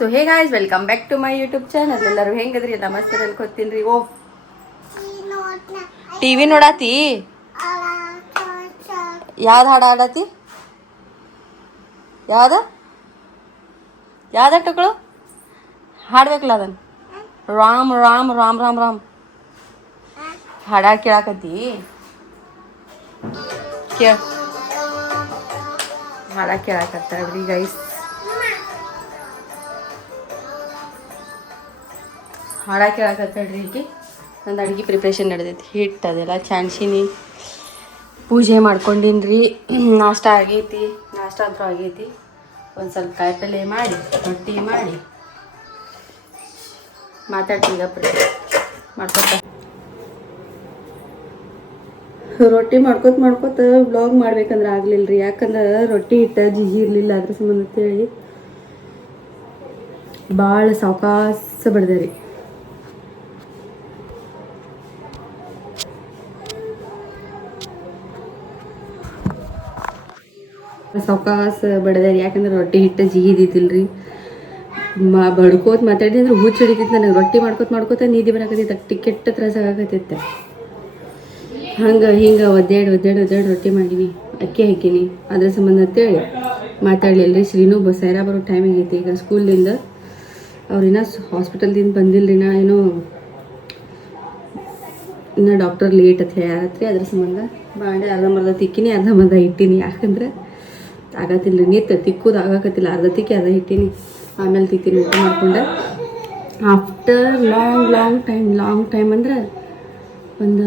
So hey guys, welcome back to my YouTube channel. ಎಲ್ಲರೂ ಹೆಂಗದ್ರಿ? ನಮಸ್ತೆ ಅನ್ಕೋತೀನಿ ರೀ. ಓ ಟಿವಿ ನೋಡಾತಿ? ಯಾವ್ದು ಹಾಡು ಆಡಾತಿ? ಯಾವ್ದ ಟಕ್ಕಳು ಹಾಡ್ಬೇಕಲ್ಲ ಅದನ್ನು. ರಾಮ್ ರಾಮ್ ರಾಮ್ ರಾಮ್ ರಾಮ್ ಹಾಡ ಕೇಳಾಕತ್ತಿ? ಹಾಡ ಕೇಳಾಕತ್ತಾಳ್ರಿ ಗೈಸ್. ಹಾಡ ಕೇಳಾಕತ್ತಾಳ್ರಿ. ಈಗ ನಂದು ಅಡುಗೆ ಪ್ರಿಪ್ರೇಷನ್ ನಡೆದೈತಿ. ಹಿಟ್ಟು ಅದೆಲ್ಲ ಚಾನ್ಸಿನಿ, ಪೂಜೆ ಮಾಡ್ಕೊಂಡಿನಿ ರೀ. ನಾಷ್ಟ ಆಗೈತಿ, ನಾಷ್ಟ ಅಂತೂ ಆಗೈತಿ. ಒಂದು ಸ್ವಲ್ಪ ಕಾಯಿಪಲ್ಲೆ ಮಾಡಿ, ರೊಟ್ಟಿ ಮಾಡಿ ಮಾತಾಡ್ತೀಗ ಮಾಡ್ಕೊತ ರೊಟ್ಟಿ ಮಾಡ್ಕೊತ ವ್ಲಾಗ್ ಮಾಡ್ಬೇಕಂದ್ರೆ ಆಗ್ಲಿಲ್ಲ ರೀ. ಯಾಕಂದ್ರೆ ರೊಟ್ಟಿ ಹಿಟ್ಟು ಜಿಗಿ ಇರಲಿಲ್ಲ, ಅದ್ರ ಸಂಬಂಧ ಅಂತೇಳಿ ಭಾಳ ಸಾವಕಾಸ ಬಡ್ದೆ ರೀ. ಸಾವಕಾಸ ಬಡ್ದೆ ರೀ. ಯಾಕಂದ್ರೆ ರೊಟ್ಟಿ ಹಿಟ್ಟು ಜಿಗಿದಿದ್ದಿಲ್ರಿ. ಬಡ್ಕೋತ ಮಾತಾಡಿದ್ರೆ ಹುಚ್ಚು ಹಿಡಿತಿತ್ತು ನನಗೆ. ರೊಟ್ಟಿ ಮಾಡ್ಕೋತ ನಿದ್ದೆ ಬರಾಕತ್ತೈತೆ, ಟಿಕೆಟ್ ತ್ರಾಸ ಆಗಕತ್ತೈತೆ. ಹಿಂಗೆ ಒದ್ದಾಡಿ ರೊಟ್ಟಿ ಮಾಡೀನಿ, ಅಕ್ಕಿ ಹಾಕೀನಿ. ಅದ್ರ ಸಂಬಂಧ ಅಂತೇಳಿ ಮಾತಾಡಲಿಲ್ಲ ರೀ. ಶ್ರೀನು ಸೈರ ಬರೋ ಟೈಮ್ ಆಗೈತಿ ಈಗ ಸ್ಕೂಲಿಂದ. ಅವ್ರಿನ್ನ ಹಾಸ್ಪಿಟಲ್ದಿಂದ ಬಂದಿಲ್ಲ ರೀ. ಇನ್ನೂ ಡಾಕ್ಟರ್ ಲೇಟ್ ಅಂತ ಹೇಳ್ಯಾರತ್ರಿ. ಅದ್ರ ಸಂಬಂಧ ಮಾಡಿ ಅರ್ಧಂಬರ್ಧ ತಿಕ್ಕಿನಿ, ಅರ್ಧಂಬರ್ಧ ಇಟ್ಟೀನಿ. ಯಾಕಂದ್ರೆ ಆಗತ್ತಿಲ್ಲ ರೀ, ನಿಂತು ತಿಕ್ಕೋದು ಆಗಾಕತ್ತಿಲ್ಲ. ಅರ್ಧ ತಿಕ್ಕಿ ಅರ್ಧ ಇಟ್ಟೀನಿ, ಆಮೇಲೆ ತಿಕ್ತೀನಿ ಊಟ ಮಾಡ್ಕೊಂಡೆ. ಆಫ್ಟರ್ ಲಾಂಗ್ ಟೈಮ್ ಅಂದ್ರೆ ಒಂದು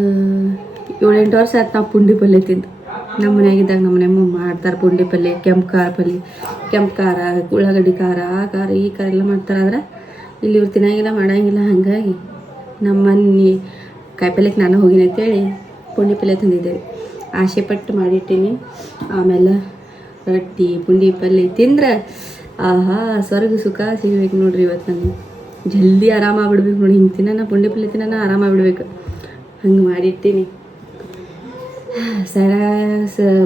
7-8 ವರ್ಷ ಆಯ್ತು ನಾವು ಪುಂಡಿ ಪಲ್ಯ ತಿಂದು. ನಮ್ಮ ಮನೆಯಾಗಿದ್ದಾಗ ನಮ್ಮ ಮನೆಯಮ್ಮ ಮಾಡ್ತಾರೆ ಪುಂಡಿ ಪಲ್ಯ, ಕೆಂಪು ಖಾರ, ಉಳ್ಳಾಗಡ್ಡಿ ಖಾರ, ಆ ಖಾರ ಈ ಖಾರ ಎಲ್ಲ ಮಾಡ್ತಾರೆ. ಆದ್ರೆ ಇಲ್ಲಿ ಇವ್ರು ತಿನ್ನಂಗಿಲ್ಲ, ಮಾಡಂಗಿಲ್ಲ. ಹಾಗಾಗಿ ನಮ್ಮ ಮನೆ ಕಾಯಿಪಲ್ಯಕ್ಕೆ ನಾನು ಹೋಗಿನಿ ಅಂತೇಳಿ ಪುಂಡಿ ಪಲ್ಯ ತಂದಿದ್ದೇವೆ. ಆಸೆ ಪಟ್ಟು ಮಾಡಿಟ್ಟೀನಿ. ಆಮೇಲೆ ರೊಟ್ಟಿ ಪುಂಡಿ ಪಲ್ಯ ತಿಂದ್ರೆ ಆಹಾ ಸ್ವರ್ಗ ಸುಖ ಸಿಗ್ಬೇಕು ನೋಡ್ರಿ. ಇವತ್ತು ನಾನು ಜಲ್ದಿ ಆರಾಮಾಗ್ಬಿಡ್ಬೇಕು ನೋಡಿ. ಹಿಂಗೆ ತಿನ್ನ ಪುಂಡಿ ಪಲ್ಯ ತಿನ್ನ ಆರಾಮಾಗ್ಬಿಡ್ಬೇಕು, ಹಂಗೆ ಮಾಡಿಟ್ಟೀನಿ.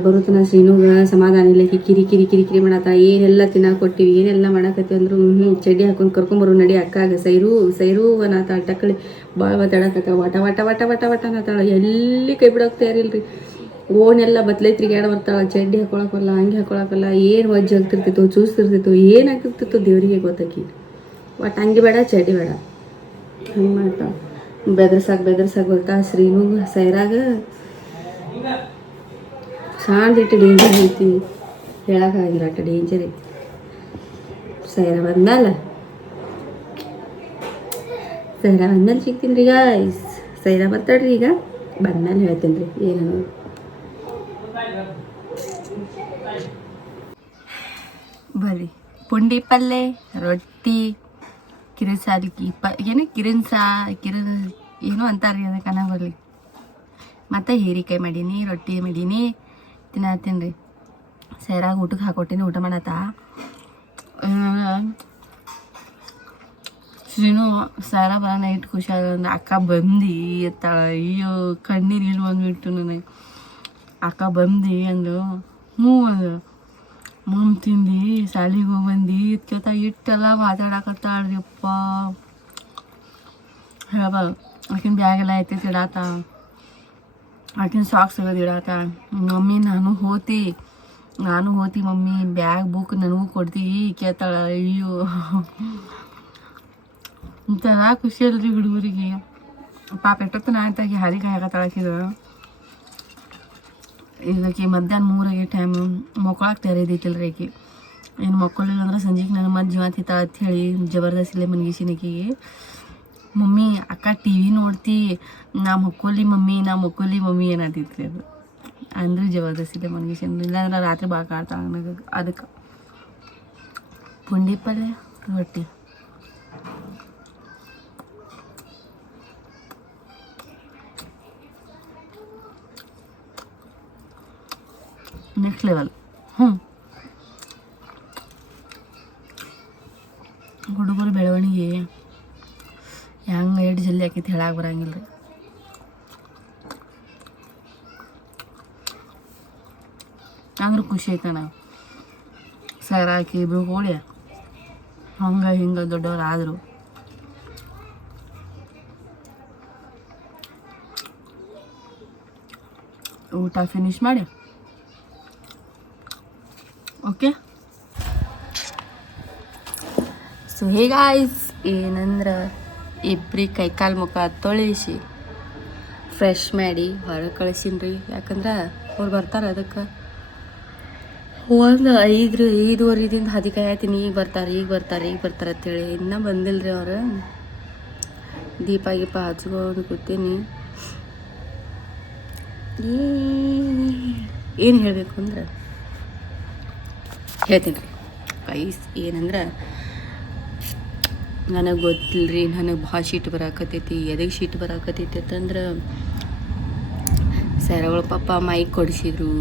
ಬರುತ್ತನ ಶ್ರೀನುಗ ಸಮಾಧಾನ ಇಲ್ಲ. ಕಿರಿ ಮಾಡತ್ತ. ಏನೆಲ್ಲ ತಿನ್ನಕ್ಕೆ ಕೊಟ್ಟಿವಿ, ಏನೆಲ್ಲ ಮಾಡಾಕತ್ತೀವಿ ಅಂದ್ರು ಚಡ್ಡಿ ಹಾಕೊಂಡು ಕರ್ಕೊಂಬರು ನಡಿ ಅಕ್ಕಾಗ ಸೈರು ಅನ್ನತ್ತಾಳ. ಟಕ್ಕಳಿ ಭಾಳ ಮಾತಾಡಕತ್ತ. ವಟ ಅನ್ನತ್ತಾಳ. ಎಲ್ಲಿ ಕೈ ಬಿಡೋಕೆ ತಯಾರಿಲ್ರಿ. ಓನೆಲ್ಲ ಬತ್ಲೈತ್ರಿಗೆ ಎರಡು ಬರ್ತಾಳೆ. ಚಡ್ಡಿ ಹಾಕೊಳಕಲ್ಲ, ಹಂಗೆ ಹಾಕೊಳಕಲ್ಲ. ಏನು ವಜ್ಜೆ ಆಗ್ತಿರ್ತಿತ್ತು, ಚೂಸ್ತಿರ್ತಿತ್ತು, ಏನು ಆಗ್ತಿರ್ತಿತ್ತು ದೇವರಿಗೆ ಗೊತ್ತಾಕಿ. ಒಟ್ಟು ಹಂಗೆ ಬೇಡ, ಚಡ್ಡಿ ಬೇಡ, ಹಂಗೆ ಮಾಡ್ತಾಳೆ. ಬೆದರ್ಸಾಕ್ ಬರ್ತಾ ಶ್ರೀನುಗ ಸೈರಾಗ ಶಾಂತಿಟ್ಟು ಡೇಂಜರ್ ಐತಿ, ಹೇಳೋಕ್ಕಾಗಿಲ್ಲ. ಅಷ್ಟು ಡೇಂಜರ್ ಐತಿ. ಸೈರ ಬಂದ್ಮೇಲೆ ಸಿಗ್ತೀನಿ ರೀ. ಈಗ ಸೈರ ಬರ್ತಾಳ್ರಿ. ಈಗ ಬಂದ್ಮೇಲೆ ಹೇಳ್ತೀನಿ ರೀ ಏನೋ. ಬರ್ರಿ, ಪುಂಡಿ ಪಲ್ಲೆ, ರೊಟ್ಟಿ, ಏನೋ ಅಂತಾರೆ ರೀ, ಅದಕ್ಕೆ ಬರ್ಲಿ. ಮತ್ತು ಹೀರಿಕಾಯಿ ಮಾಡೀನಿ, ರೊಟ್ಟಿ ಮಾಡೀನಿ, ತಿನ್ನತ್ತೀನಿ ರೀ. ಸೈರಾಗ ಊಟಕ್ಕೆ ಹಾಕೊಟ್ಟಿನಿ, ಊಟ ಮಾಡತ್ತ. ಶ್ರೀನು ಸೈರ ಬರೋಣ ಇಟ್ಟು ಖುಷಿ ಆಗ. ಅಕ್ಕ ಬಂದು ಎತ್ತಾಳ. ಅಯ್ಯೋ ಕಣ್ಣೀರು ಇಲ್ಲಿ ಬಂದುಬಿಟ್ಟು ನನಗೆ. ಅಕ್ಕ ಬಂದು ಅಂದು ಹ್ಞೂ ಅಂದು ಮಮ್ ತಿಂದು ಶಾಲಿಗೆ ಹೋಗಿ ಬಂದು ಇಟ್ಕೊತ ಇಟ್ಟೆಲ್ಲ ಮಾತಾಡಕತ್ತಾಳ್ರಿ. ಅಪ್ಪ ಹೇಳ್ಬಾರ್ದು. ಆಕಿನ ಬ್ಯಾಗೆಲ್ಲ ಐತೈತಿ ಇಡಾತ, ಆಕಿನ ಸಾಕ್ಸ್ ತೆಗೆದು ಇಡಾತ. ಮಮ್ಮಿ ನಾನು ಹೋತಿ ಮಮ್ಮಿ, ಬ್ಯಾಗ್ ಬುಕ್ ನನಗೂ ಕೊಡ್ತೀವಿ ಕೇಳ್ತಾಳ. ಅಯ್ಯೋ ಇಂಥದ ಖುಷಿ ಅಲ್ರಿ ಹುಡುಗರಿಗೆ. ಪಾಪ ಎಷ್ಟೊತ್ತನ ಆಯ್ತಾಗಿ ಹಾಲಿಕಾಯಿ ಹಾಕತ್ತಾಳಕಿದ. ಈಗಕ್ಕೆ ಮಧ್ಯಾಹ್ನ 3 ಟೈಮು ಮಕ್ಕಳಾಗ ತೆರೆದೈತಿಲ್ರಿ. ಆಕಿ ಏನು ಮಕ್ಕಳಿಲ್ಲ ಅಂದ್ರೆ ಸಂಜೆಗೆ ನನ್ನ ಮತ್ತೆ ಜೀವ ತಿಂತಾಳ ಅಂತ ಹೇಳಿ ಜಬರ್ದಸ್ತಿಲೆ ಮನ್ಗಿಸಿನ ಆಕಿಗೆ. ಮಮ್ಮಿ ಅಕ್ಕ TV ನೋಡ್ತಿ, ನಾ ಮಕ್ಕೋಲಿ ಮಮ್ಮಿ ಏನಂತಿತ್ರಿ. ಅದು ಅಂದ್ರೆ ಜಬರ್ದಸ್ತಿಲೆ ಮನ್ಗಿಸಿನ. ಇಲ್ಲಾಂದ್ರೆ ರಾತ್ರಿ ಭಾಳ ಕಾಡ್ತಾಳ ನನಗೆ. ಅದಕ್ಕೆ ಪುಂಡಿ ಪಲ್ಯ, ರೊಟ್ಟಿ. Next level. ಹುಡುಗರು ಬೆಳವಣಿಗೆ ಹೆಂಗೆ ಎಷ್ಟು ಜಲ್ದಿ ಆಕೈತಿ ಹೇಳಕ್ಕೆ ಬರಂಗಿಲ್ಲ ರೀ. ಅಂದ್ರೆ ಖುಷಿ ಐತಣ್ಣ. ಸೈರ ಹಾಕಿ ಇಬ್ರು ಹೋಳಿ ಹಂಗೆ ಹಿಂಗೆ ದೊಡ್ಡವ್ರು ಆದರು. ಊಟ ಫಿನಿಶ್ ಮಾಡಿ ಓಕೆ. ಸೊ ಹೇಗಾಯ್ಸ್ ಏನಂದ್ರೆ ಇಬ್ರಿಗೆ ಕೈಕಾಲು ಮುಖ ತೊಳಿಸಿ ಫ್ರೆಶ್ ಮಾಡಿ ಹೊರಗೆ ಕಳಿಸೀನಿ. ಯಾಕಂದ್ರೆ ಅವ್ರು ಬರ್ತಾರೆ ಅದಕ್ಕೆ ಒಂದು 5:30 ಹದಿಕಾಯಿ ಆಯ್ತೀನಿ. ಈಗ ಬರ್ತಾರೆ ಅಂತೇಳಿ ಇನ್ನೂ ಬಂದಿಲ್ಲ ರೀ ಅವ್ರು. ದೀಪ ಹಚ್ಕೊಂಡು ಕೂತೀನಿ. ಏನು ಹೇಳಬೇಕು ಅಂದ್ರೆ ಹೇಳ್ತೀನಿ ರೀ ಗೈಸ್. ಏನಂದ್ರೆ ನನಗೆ ಗೊತ್ತಿಲ್ಲ ರೀ, ನನಗೆ ಭಾಳ ಶೀಟ್ ಬರಾಕತ್ತೈತಿ. ಎದಕ್ಕೆ ಶೀಟ್ ಬರಾಕತ್ತೈತಿ ಅಂತಂದ್ರೆ ಸರಗಳು ಪಾಪ ಮೈಕ್ ಕೊಡಿಸಿದ್ರು,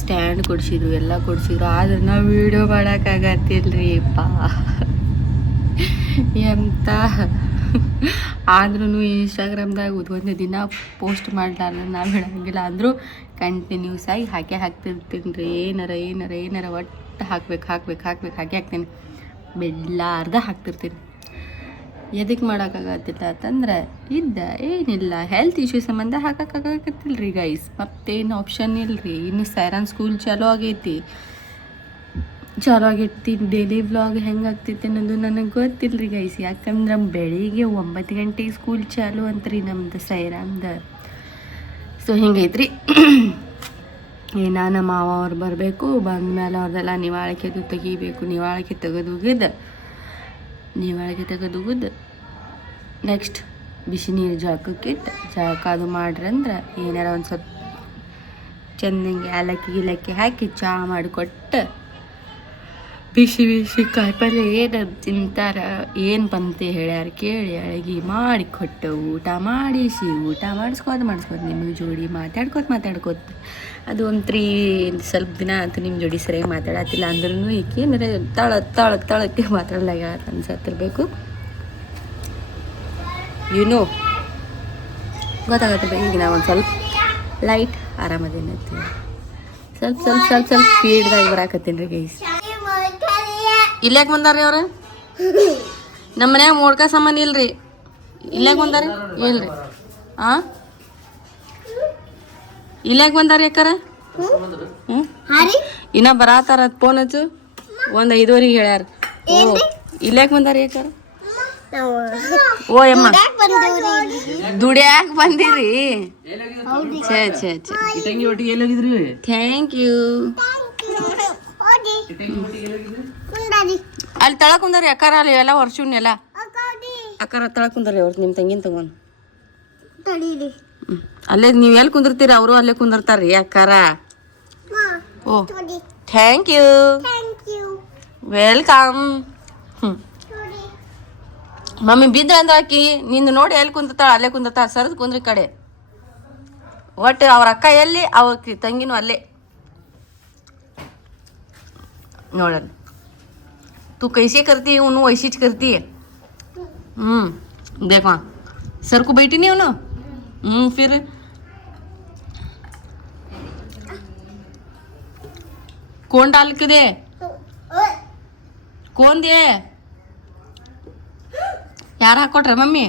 ಸ್ಟ್ಯಾಂಡ್ ಕೊಡಿಸಿದ್ರು, ಎಲ್ಲ ಕೊಡಿಸಿದ್ರು. ಆದ್ರೆ ನಾವು ವೀಡಿಯೋ ಮಾಡೋಕ್ಕಾಗತ್ತಿಲ್ರಿ ಪಾ ಎಂತ. ಆದ್ರೂ ಇನ್ಸ್ಟಾಗ್ರಾಮ್ದಾಗ ಒಂದು ದಿನ ಪೋಸ್ಟ್ ಮಾಡಲಾರ ನಾವು ಹೇಳಂಗಿಲ್ಲ ಅಂದರೂ ಕಂಟಿನ್ಯೂಸ್ ಆಗಿ ಹಾಕ್ತಿರ್ತೀನಿ ರೀ. ಏನಾರ ಒಟ್ಟು ಹಾಕಿ ಹಾಕ್ತೀನಿ. ಬೆಳ್ಳಾರ್ದ ಹಾಕ್ತಿರ್ತೀನಿ. ಎದಕ್ಕೆ ಮಾಡೋಕ್ಕಾಗತ್ತಿಲ್ಲ ಅಂತಂದ್ರೆ ಏನಿಲ್ಲ ಹೆಲ್ತ್ ಇಶ್ಯೂ ಸಂಬಂಧ ಹಾಕೋಕ್ಕಾಗತ್ತಿಲ್ಲ ರೀ ಗೈಸ್. ಮತ್ತೇನು ಆಪ್ಷನ್ ಇಲ್ಲ ರೀ. ಇನ್ನು ಸೈರನ್ ಸ್ಕೂಲ್ ಚಾಲೂ ಆಗೈತಿ. ಡೈಲಿ ವ್ಲಾಗ್ ಹೆಂಗೆ ಆಗ್ತೈತಿ ಅನ್ನೋದು ನನಗೆ ಗೊತ್ತಿಲ್ಲ ರೀ ಗೈಸ್. ಯಾಕಂದ್ರೆ ಬೆಳಿಗ್ಗೆ 9 ಗಂಟೆಗೆ ಸ್ಕೂಲ್ ಚಾಲೂ ಅಂತ್ರಿ ನಮ್ದು ಸೈರಾಮ್ದು. ಸೊ ಹಿಂಗೈತ್ರಿ. ನಮ್ಮ ಮಾವ ಅವ್ರು ಬರಬೇಕು. ಬಂದಮೇಲೆ ಅವ್ರದ್ದೆಲ್ಲ ನಿವಾಳಿಕೆದು ತೆಗಿಬೇಕು. ನಿವಾಳಿಕೆ ತೆಗೆದುಗಿದ್ದು ನೆಕ್ಸ್ಟ್ ಬಿಸಿ ನೀರು ಜಳಕಕ್ಕಿಟ್ಟು ಜಳಕ ಅದು ಮಾಡ್ರಂದ್ರೆ ಏನಾರ ಒಂದು ಸ್ವಲ್ಪ ಚೆಂದಂಗೆ ಏಲಕ್ಕಿ ಹಾಕಿ ಚಹಾ ಮಾಡಿಕೊಟ್ಟು ಬಿಸಿ ಕಾಯಿಪಲ್ಲೆ ಏನು ತಿಂತಾರೆ ಏನು ಬಂತೆ ಹೇಳ್ಯಾರ ಕೇಳಿ ಅಳಗಿ ಮಾಡಿಕೊಟ್ಟು ಊಟ ಮಾಡಿಸ್ಕೋತ ನಿಮ್ಮ ಜೋಡಿ ಮಾತಾಡ್ಕೋತ ಅದು ಒಂದು ಸ್ವಲ್ಪ ದಿನ ಅಂತೂ ನಿಮ್ಮ ಜೋಡಿ ಸರಿಯಾಗಿ ಮಾತಾಡತ್ತಿಲ್ಲ ಅಂದ್ರೂ ಏನಾರ ತಳಕ್ಕೆ ಮಾತಾಡಲಾಗ ಅನ್ಸತ್ತಿರ್ಬೇಕು. ಗೊತ್ತಾಗತ್ತೆ. ಈಗ ನಾವು ಒಂದು ಸ್ವಲ್ಪ ಲೈಟ್ ಆರಾಮದೇನೈತಿ. ಸ್ವಲ್ಪ ಸ್ಪೀಡ್ದಾಗ ಬರಾಕತ್ತೀನಿ ರೀ ಗೈಸ್. ಇಲ್ಲಾಕೆ ಬಂದಾರ್ರಿ ಅವ್ರ? ನಮ್ಮ ಮನ್ಯಾಗ ಮೋಡ್ಕ ಸಾಮಾನು ಇಲ್ರಿ. ಇಲ್ಲಾಕೆ ಬಂದಾರಿ? ಇಲ್ರಿ. ಇಲ್ಲಾಕೆ ಬಂದಾರ ಯಾಕಾರ? ಇನ್ನ ಬರಾತಾರ ಫೋನ್ ಹಚ್ಚು. 5:05 ಹೇಳ್ಯಾರ. ಇಲ್ಲಾಕೆ ಬಂದಾರ ಯಾಕಾರ? ಓ ಅಮ್ಮ ದುಡ್ಯಾಕೆ ಬಂದಿರಿ? Thank you. ಅಲ್ಲಿ ತಳಕ್ ಕುಂದಾರಿ ಅಕ್ಕಾರ. ಅಲ್ಲಿ ಎಲ್ಲ ವರ್ಷನೆಲ್ಲ ಅಕ್ಕಾರ ತಳಕ್ ಕುಂದಾರಿ. ಅವ್ರು ನಿಮ್ಮ ತಂಗಿನ ತಗೊಂಡು ಅಲ್ಲೇ ನೀವು ಎಲ್ಲಿ ಕುಂದಿರ್ತೀರ ಅವರು ಅಲ್ಲೇ ಕುಂದಿರ್ತಾರ್ರಿ ಅಕ್ಕಾರ. ಓ ಥ್ಯಾಂಕ್ ಯು, ವೆಲ್ಕಮ್. ಮಮ್ಮಿ ಬಿದ್ರ ಅಂದ್ರೆ ಆಕಿ ನಿಂದು ನೋಡಿ ಎಲ್ಲಿ ಕುಂದಿರ್ತಾಳ ಅಲ್ಲೇ ಕುಂದಿರ್ತಾಳ. ಸರದ್ ಕುಂದ್ರಿ ಕಡೆ. ಒಟ್ಟು ಅವ್ರ ಅಕ್ಕ ಎಲ್ಲಿ ಅವ್ರ ತಂಗಿನೂ ಅಲ್ಲೇ ನೋಡೋಣ. तू कैसे करती है उन्होंने वैसी करती है. देखो सर को बैठी नहीं उन्होंने. फिर कौन डाल के दे? कौन दे? यार हाकोट्रे मम्मी?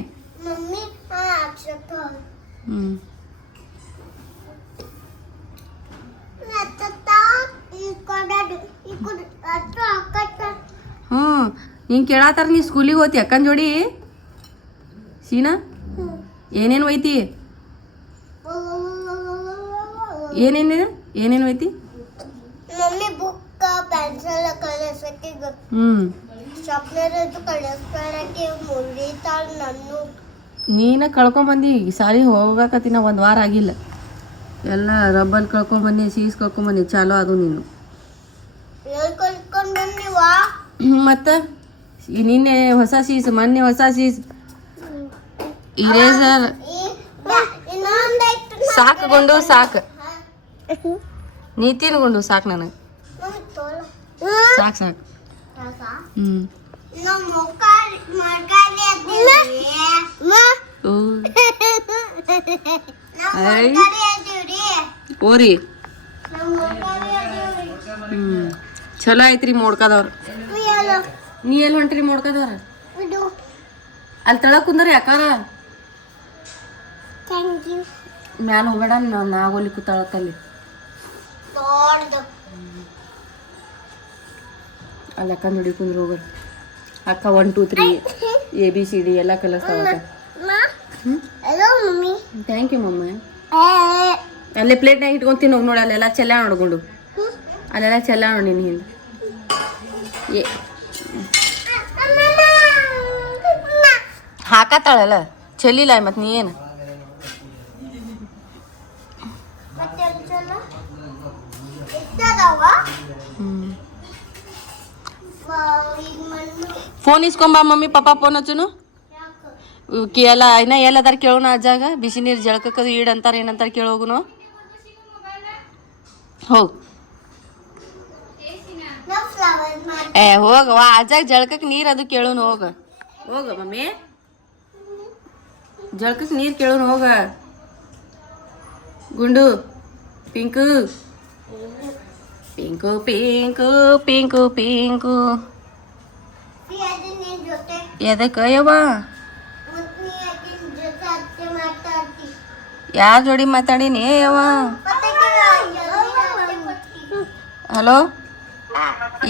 ನೀನು ಕೇಳತ್ತಾರ ನೀ ಸ್ಕೂಲಿಗೆ ಹೋತಿ ಅಕ್ಕನ ಜೋಡಿ ಸೀನಾ? ಏನೇನು ಒಯ್ತಿ? ಏನೇನು ಒಯ್ತಿ? ನೀನ ಕಳ್ಕೊಂಬಂದಿ. ಸಾಲಿ ಹೋಗಾಕತ್ತಿನ 1 ವಾರ ಆಗಿಲ್ಲ. ಎಲ್ಲ ರಬ್ಬಲ್ ಕಳ್ಕೊಂಬಂದಿ, ಸೀಸ್ ಕಳ್ಕೊಂಬಂದಿ. ಚಾಲೋ ಅದು ನೀನು ಮತ್ತು ನಿನ್ನೆ ಹೊಸ ಸೀಸ್, ಮೊನ್ನೆ ಹೊಸ ಸೀಸ್, ಇರೇಸರ್ ಸಾಕುಗೊಂಡು ಸಾಕು. ನೀತಿನ್ಗೊಂಡು ಸಾಕು ನನಗೆ. ಸಾಕು ಓರಿ ಚಲೋ ಐತ್ರಿ ಮೋಡ್ಕದವ್ರು. ನೀ ಎಲ್ಲಿ ಹೊಂಟ್ರಿ ಮಾಡ್ಕೋದವ್ರ ಅಲ್ಲಿ ತಳಕ್ ಕುಂದ್ರ ಯಾಕಾರ ಮ್ಯಾಲ ಹೋಗ್ಬೇಡ ನಾಗೋಲಿ ಕೂತಾಳತ್ತಲ್ಲಿ ಅಲ್ಲಿ ಅಕ್ಕ ನೋಡಿ ಕುಂದ್ರ ಹೋಗ ಅಕ್ಕ 1 2 3 ABCD ಎಲ್ಲ ಕಲಿಸ್ತಾವ ಥ್ಯಾಂಕ್ ಯು ಮಮ್ಮ ಅಲ್ಲೇ ಪ್ಲೇಟ್ನಾಗ ಇಟ್ಕೊಂತೀನಿ ಹೋಗಿ ನೋಡಿ ಅಲ್ಲೆಲ್ಲ ಚೆಲ್ಲ ನೋಡ್ಕೊಂಡು ಅಲ್ಲೆಲ್ಲ ಚೆಲ್ಲ ನೋಡಿ ನೀನು ಹಿಂದೆ ಹಾಕತ್ತಾಳಲ್ಲ ಚೆಲ್ಲಿಲ್ಲ ಮತ್ತು ನೀ ಏನು ಫೋನ್ ಇಸ್ಕೊಂಬ ಮಮ್ಮಿ ಪಾಪಾ ಫೋನ್ ಹಚ್ಚುನು ಎಲ್ಲ ಇನ್ನ ಎಲ್ಲದಾರ ಕೇಳೋಣ ಅಜ್ಜಾಗ ಬಿಸಿ ನೀರು ಜಳಕಕ್ಕದು ಈಡ್ ಅಂತಾರ ಏನಂತಾರ ಕೇಳೋಗುನು ಹೋಗ್ ಹೋಗವ ಅಜ್ಜಾಗ ಜಳಕಕ್ಕೆ ನೀರು ಅದು ಕೇಳೋನು ಹೋಗ ಹೋಗ ಮಮ್ಮಿ ಜಳಕಕ್ಕೆ ನೀರು ಕೇಳೋನು ಹೋಗ ಗುಂಡು ಪಿಂಕು ಪಿಂಕು ಪಿಂಕು ಪಿಂಕು ಪಿಂಕು ಎದಕ್ಕೆ ಯವ್ವ ಯಾರ ಜೋಡಿ ಮಾತಾಡೀನಿ ಯವ್ವ ಹಲೋ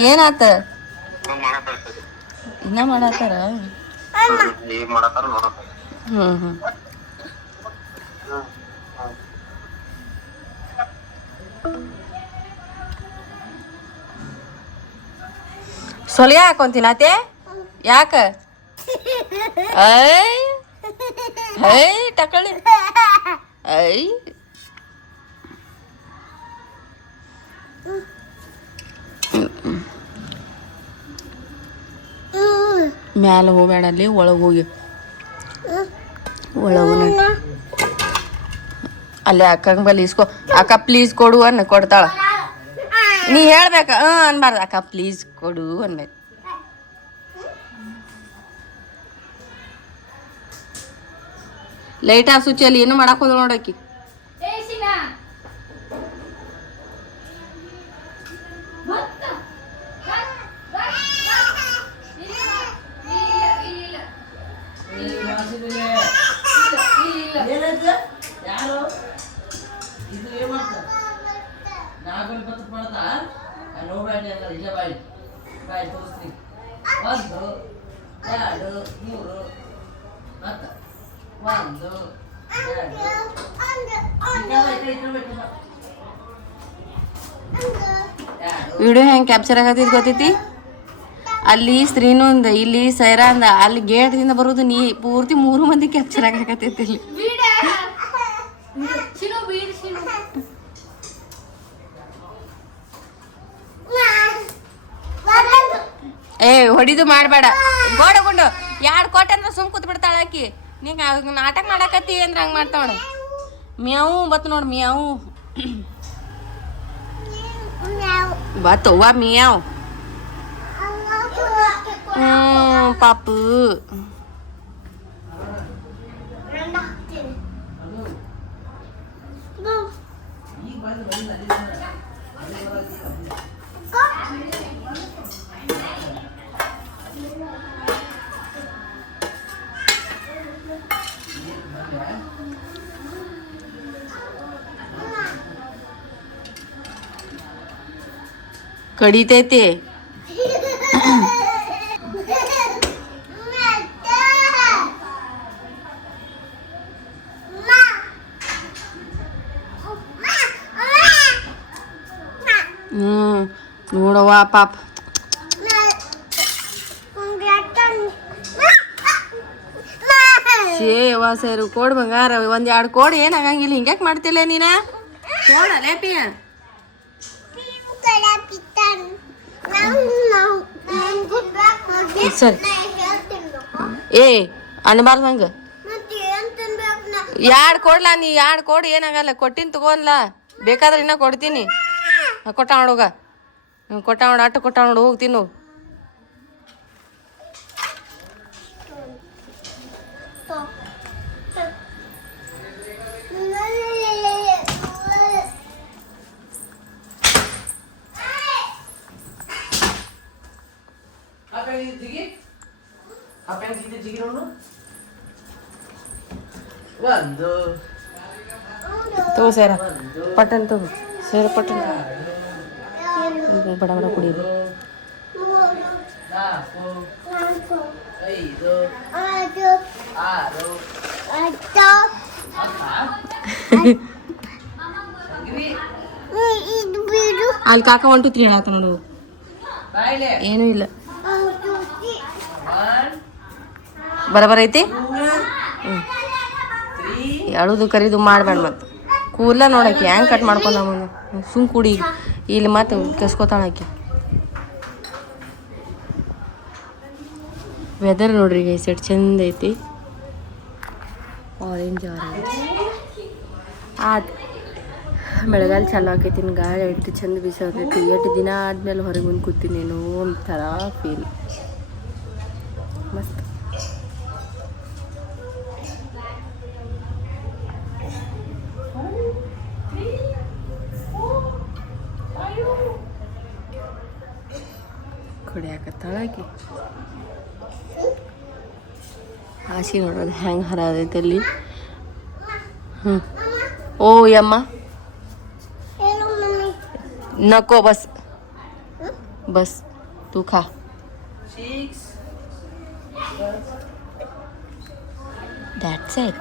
ಏನಾತ ಇನ್ನ ಮಾಡತ್ತಾರ ಹ್ಮ್ ಸೊಲಿಯ ಹಾಕೊಂತೀನಿ ಅತ್ತೆ ಯಾಕ ಐ ಐ ಟಕಳಿ ಐ ಮ್ಯಾಲ ಹೋಗ್ಬೇಡ ಅಲ್ಲಿ ಒಳಗೆ ಹೋಗಿ ಒಳಗ ಅಲ್ಲೇ ಅಕ್ಕಂಗೆ ಬಲ್ಲಿ ಇಸ್ಕೊ ಅಕ್ಕ ಪ್ಲೀಸ್ ಕೊಡು ಅನ್ನ ಕೊಡ್ತಾಳ ನೀ ಹೇಳ್ಬೇಕ ಅನ್ಬಾರ್ದು ಅಕ್ಕ ಪ್ಲೀಸ್ ಕೊಡು ಅನ್ಬೇಕು ಲೈಟ್ ಸುಚ್ಚಿ ಅಲ್ಲಿ ಏನು ಮಾಡಕ್ ಹೋದ ನೋಡಕ್ಕಿ ವಿಡಿಯೋ ಹೆಂಗೆ ಕ್ಯಾಪ್ಚರ್ ಆಗತ್ತಿದ್ ಗೊತ್ತೈತಿ ಅಲ್ಲಿ ಶ್ರೀನೊಂದ ಇಲ್ಲಿ ಸೈರಾ ಅಂದ ಅಲ್ಲಿ ಗೇಟ್ದಿಂದ ಬರೋದು ನೀ ಪೂರ್ತಿ 3 ಮಂದಿ ಕ್ಯಾಪ್ಚರ್ ಆಗಕತ್ತೈತಿ ಇಲ್ಲಿ ಏ ಹೊಡಿದು ಮಾಡಬೇಡ ಗೋಡಗುಂಡು 2 ಕೋಟೆ ಅಂದ್ರೆ ಸುಮ್ ಕೂತ್ ಬಿಡ್ತಾಳ ಆಕಿ ನೀ ನಾಟಕ ಮಾಡಕತ್ತಿ ಅಂದ್ರೆ ಹಂಗೆ ಮಾಡ್ತಾವಣ ಮ್ಯಾವು ಬತ್ ನೋಡ್ ಮ್ಯಾವು ಬತ್ತವ್ವ ಮ್ಯಾವ್ ಪಾಪು ಕಡಿತೈತಿ ನೋಡವ್ವ ಪಾಪ ಸೇವಾ ಸೇರು ಕೋಡ್ ಬಂಗಾರ 1-2 ಕೋಡ್ ಏನಾಗಂಗಿಲ್ಲ ಹಿಂಗ್ಯಾಕೆ ಮಾಡ್ತಿಲ್ಲ ನೀನ ಕೋಡಲ್ಲೇ ಪಿಯ ಸರಿ ಏ ಅನ್ಬಾರ್ದು ಹಂಗ 2 ಕೊಡ್ಲಾ ನೀ 2 ಕೋಡ್ ಏನಾಗಲ್ಲ ಕೊಟ್ಟಿನ ತಗೋಲ್ಲ ಬೇಕಾದ್ರೆ ಇನ್ನ ಕೊಡ್ತೀನಿ ಕೊಟ್ಟ ನೋಡುಗ ಕೊಟ್ಟ ನೋಡು ಅಟ್ಟು ಕೊಟ್ಟ ನೋಡು ಹೋಗ್ತೀನಿ ನೋಡು ತಗೋ ಸೇರ ಪಟನ್ ತಗೋ ಸೇರ ಪಟನ್ ಬಡ ಬಡ ಕುಡಿಯೋದು ಅಲ್ಲಿ ಕಾಕ 1 2 3 ಹೇಳತ್ತ ನೋಡು ಏನೂ ಇಲ್ಲ ಬರಬರ ಐತಿ ಅಳುದು ಕರಿದು ಮಾಡ್ಬೇಡ ಮತ್ತೆ ಕೂದಲ ನೋಡಕ್ಕೆ ಹೆಂಗೆ ಕಟ್ ಮಾಡ್ಕೊಂಡ ಸುಮ್ ಕುಡಿ ಇಲ್ಲಿ ಮತ್ತೆ ಕೆಸ್ಕೋತಾಳ ಆಕಿ ವೆದರ್ ನೋಡ್ರಿ ಈ ಸೈಡ್ ಚಂದ ಐತಿ ಆರೆಂಜ್ ಆತು ಬೆಳಗಾಲ ಚಾಲು ಆಕೈತಿ ಗಾಳಿ ಎಷ್ಟು ಚಂದ ಬೀಸತೈತಿ ಎಷ್ಟು ದಿನ ಆದ್ಮೇಲೆ ಹೊರಗೆ ಬಂದು ಕೂತೀನೇನೋ ಒಂಥರ ಫೀಲ್ ಮಸ್ತ್ ಕುಡಿಯಾಕತ್ತಾಳಾಕಿ ಆಸಿ ನೋಡೋದು ಹೆಂಗೆ ಹರದೈತೆ ಅಲ್ಲಿ ಓ ಯಮ್ಮ नको बस बस तू खा that's it